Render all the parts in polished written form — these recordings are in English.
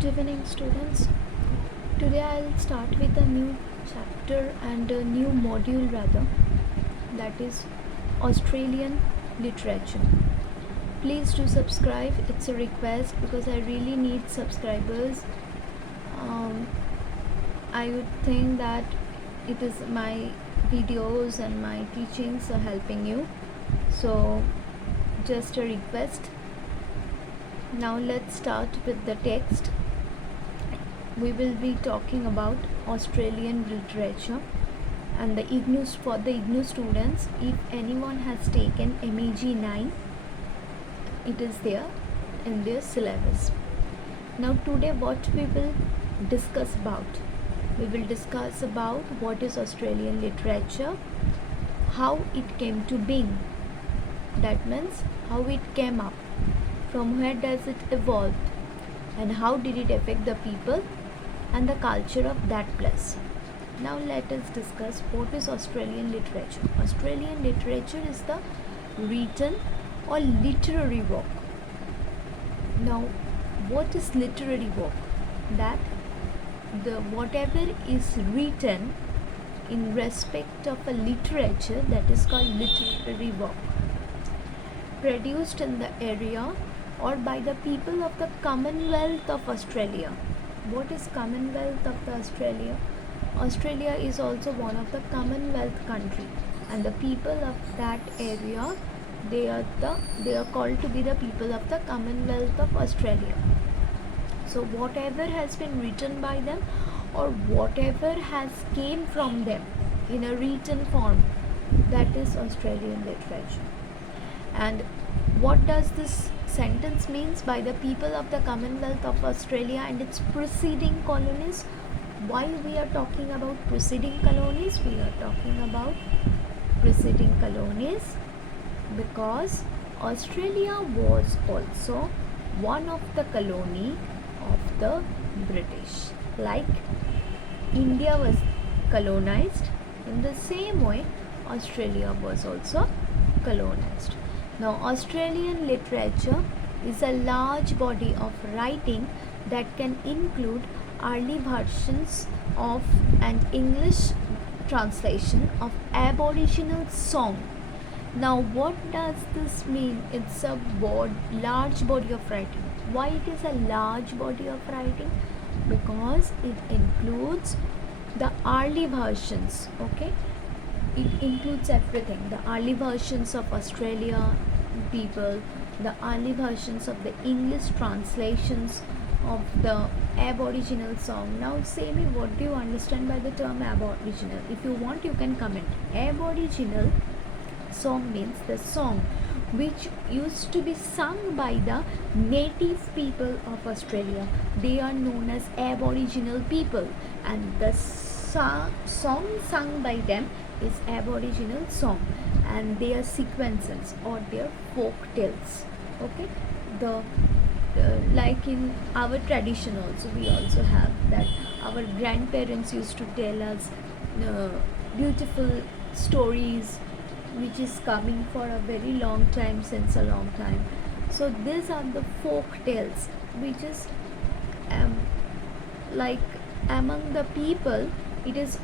Good evening, students. Today I'll start with a new chapter and a new module, rather, that is Australian literature. Please do subscribe, it's a request because I really need subscribers. I would think that it is my videos and my teachings are helping you, so just a request. Now let's start with the text. We will be talking about Australian literature and the IGNOU students. If anyone has taken MEG 9, it is there in their syllabus. Now today what we will discuss about? We will discuss about what is Australian literature, how it came to being, that means how it came up, from where does it evolve, and how did it affect the people and the culture of that place. Now let us discuss what is Australian literature. Australian literature is the written or literary work. Now what is literary work? That the whatever is written in respect of a literature, that is called literary work, produced in the area or by the people of the Commonwealth of Australia. What is Commonwealth of the Australia? Australia is also one of the Commonwealth country, and the people of that area, they are called to be the people of the Commonwealth of Australia. So whatever has been written by them or whatever has came from them in a written form, that is Australian literature. And what does this sentence means? By the people of the Commonwealth of Australia and its preceding colonies. Why we are talking about preceding colonies? We are talking about preceding colonies because Australia was also one of the colony of the British. Like India was colonized, in the same way Australia was also colonized. Now, Australian literature is a large body of writing that can include early versions of an English translation of Aboriginal song. Now, what does this mean? It's a large body of writing. Why it is a large body of writing? Because it includes the early versions, okay? It includes everything, the early versions of Australia people, the early versions of the English translations of the Aboriginal song. Now say me, what do you understand by the term Aboriginal? If you want, you can comment. Aboriginal song means the song which used to be sung by the native people of Australia. They are known as Aboriginal people, and the song sung by them is Aboriginal song, and their sequences or their folk tales. Okay, the like in our tradition also, we also have that our grandparents used to tell us beautiful stories which is coming for a very long time, since a long time. So these are the folk tales which is like among the people, it is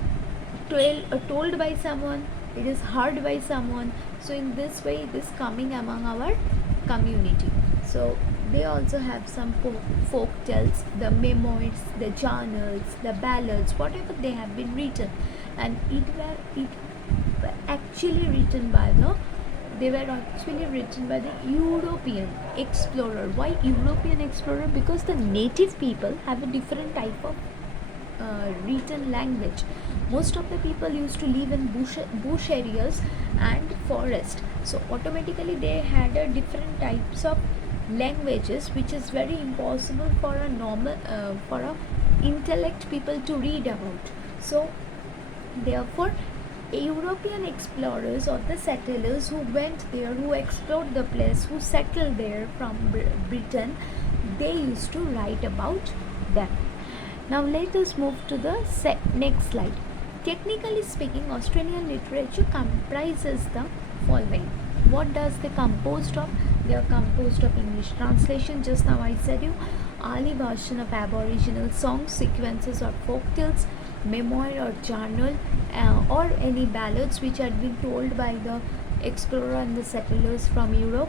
told by someone, it is heard by someone. So in this way it is coming among our community. So they also have some folk tales, the memoirs, the journals, the ballads, whatever they have been written, and it were actually written by the European explorer. Why European explorer? Because the native people have a different type of written language. Most of the people used to live in bush areas and forest, so automatically they had a different types of languages, which is very impossible for a normal for a intellect people to read about. So therefore European explorers or the settlers who went there, who explored the place, who settled there from Britain, they used to write about them. Now let us move to the next slide. Technically speaking, Australian literature comprises the following. What does they composed of? They are composed of English translation, just now I said you, early version of Aboriginal songs, sequences or folk tales, memoir or journal, or any ballads which had been told by the explorer and the settlers from Europe.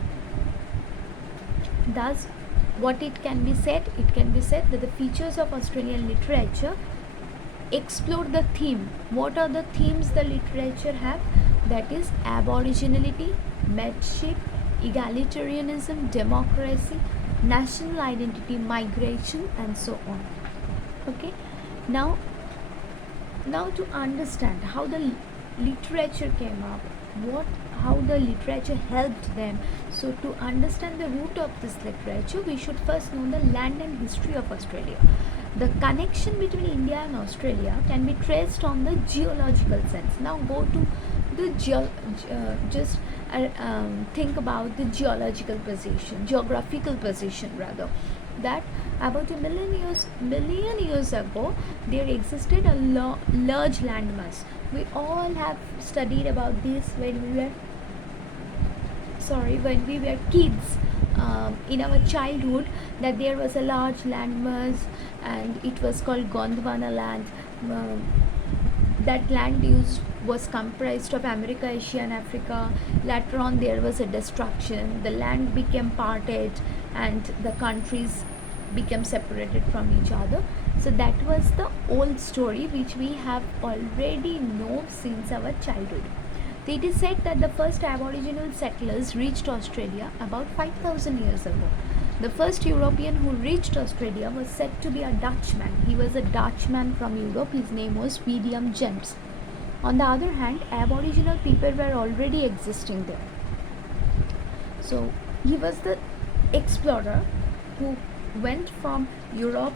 Thus, what it can be said? It can be said that the features of Australian literature explore the theme. What are the themes the literature have? That is aboriginality, mateship, egalitarianism, democracy, national identity, migration, and so on. Okay. Now, to understand how the literature came up, how the literature helped them. So to understand the root of this literature, we should first know the land and history of Australia. The connection between India and Australia can be traced on the geological sense. Now go to the think about the geographical position rather. That about a million years ago, there existed a large landmass. We all have studied about this when we were kids, in our childhood, that there was a large landmass and it was called Gondwana land. That land was comprised of America, Asia and Africa. Later on there was a destruction. The land became parted and the countries became separated from each other. So that was the old story which we have already known since our childhood. It is said that the first Aboriginal settlers reached Australia about 5,000 years ago. The first European who reached Australia was said to be a Dutchman. He was a Dutchman from Europe. His name was William James. On the other hand, Aboriginal people were already existing there. So he was the explorer who went from Europe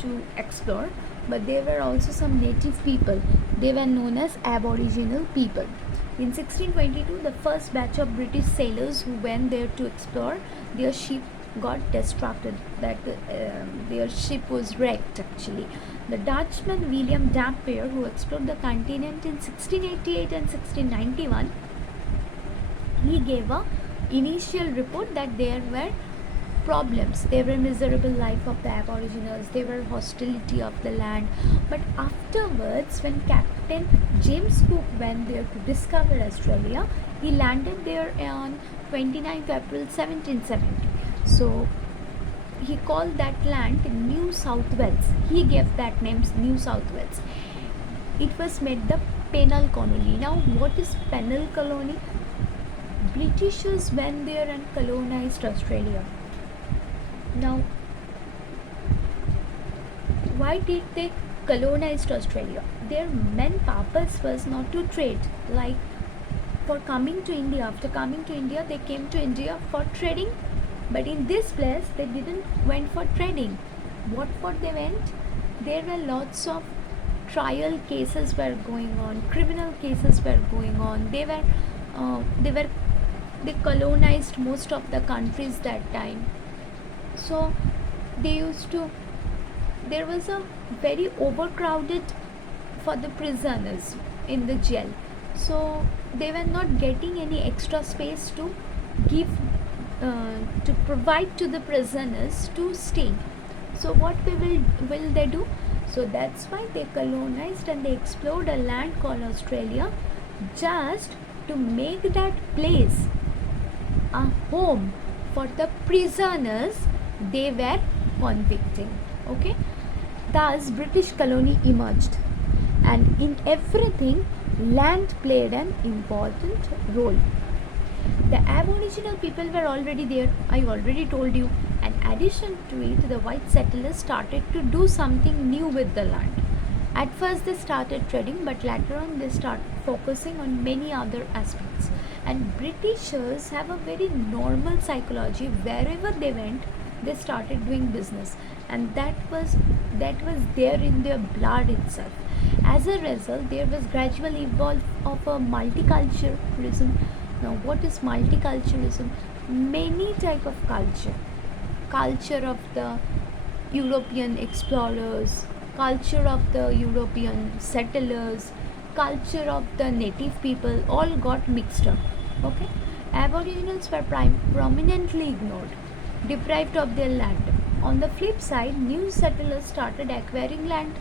to explore, but there were also some native people. They were known as Aboriginal people. In 1622, the first batch of British sailors who went there to explore, their ship got destructed. Their ship was wrecked actually. The Dutchman William Dampier, who explored the continent in 1688 and 1691, he gave a initial report that there were problems. There were miserable life of the Aboriginals. There were hostility of the land. But afterwards, when Captain James Cook went there to discover Australia, he landed there on 29th April 1770. So he called that land New South Wales. He gave that name New South Wales. It was made the penal colony. Now, what is penal colony? Britishers went there and colonized Australia. Now, why did they colonize Australia? Their main purpose was not to trade. Like for coming to India, after coming to India, they came to India for trading. But in this place, they didn't went for trading. What for they went? There were lots of trial cases were going on, criminal cases were going on. They colonized most of the countries that time. So there was a very overcrowded for the prisoners in the jail. So they were not getting any extra space to provide to the prisoners to stay. So what will they do? So that's why they colonized and they explored a land called Australia, just to make that place a home for the prisoners they were convicting. Okay, thus British colony emerged, and in everything land played an important role. The Aboriginal people were already there, I already told you. In addition to it, the white settlers started to do something new with the land. At first they started trading, but later on they started focusing on many other aspects. And Britishers have a very normal psychology. Wherever they went, they started doing business, and that was there in their blood itself. As a result, there was gradual evolve of a multiculturalism. Now, what is multiculturalism? Many type of culture of the European explorers, culture of the European settlers, culture of the native people, all got mixed up. Okay, Aboriginals were prominently ignored, deprived of their land, on the flip side, new settlers started acquiring land.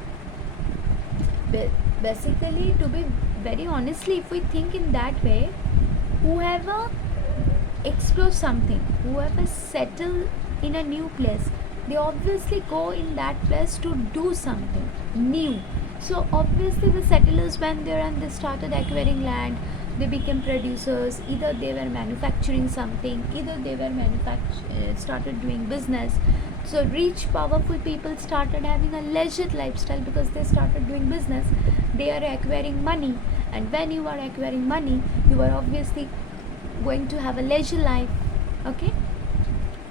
Basically, to be very honestly, if we think in that way, whoever explore something, whoever settle in a new place, they obviously go in that place to do something new. So obviously the settlers went there and they started acquiring land. They became producers. Either they were manufacturing something, either they were started doing business. So rich powerful people started having a leisure lifestyle because they started doing business. They are acquiring money, and when you are acquiring money, you are obviously going to have a leisure life. Okay,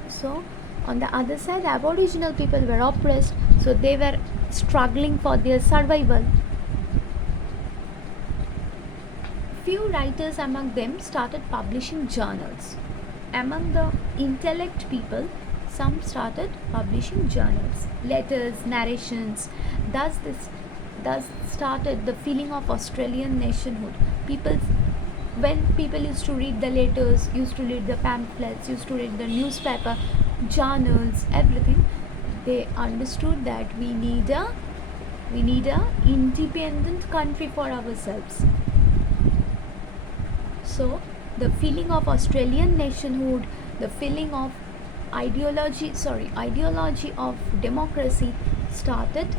so on the other side, the aboriginal people were oppressed, so they were struggling for their survival. Few writers among them started publishing journals. Among the intellect people, some started publishing journals, letters, narrations. Thus started the feeling of Australian nationhood. When people used to read the letters, used to read the pamphlets, used to read the newspaper, journals, everything, they understood that we need a independent country for ourselves. So the feeling of Australian nationhood, the feeling of ideology of democracy started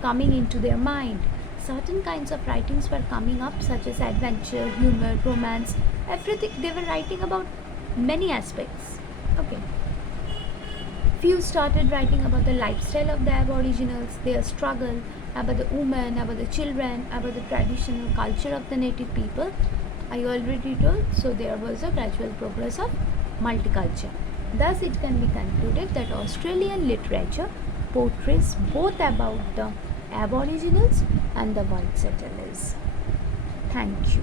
coming into their mind. Certain kinds of writings were coming up, such as adventure, humor, romance, everything. They were writing about many aspects. Okay. Few started writing about the lifestyle of the Aboriginals, their struggle, about the women, about the children, about the traditional culture of the native people. I already told, so there was a gradual progress of multiculture. Thus, it can be concluded that Australian literature portrays both about the Aboriginals and the white settlers. Thank you.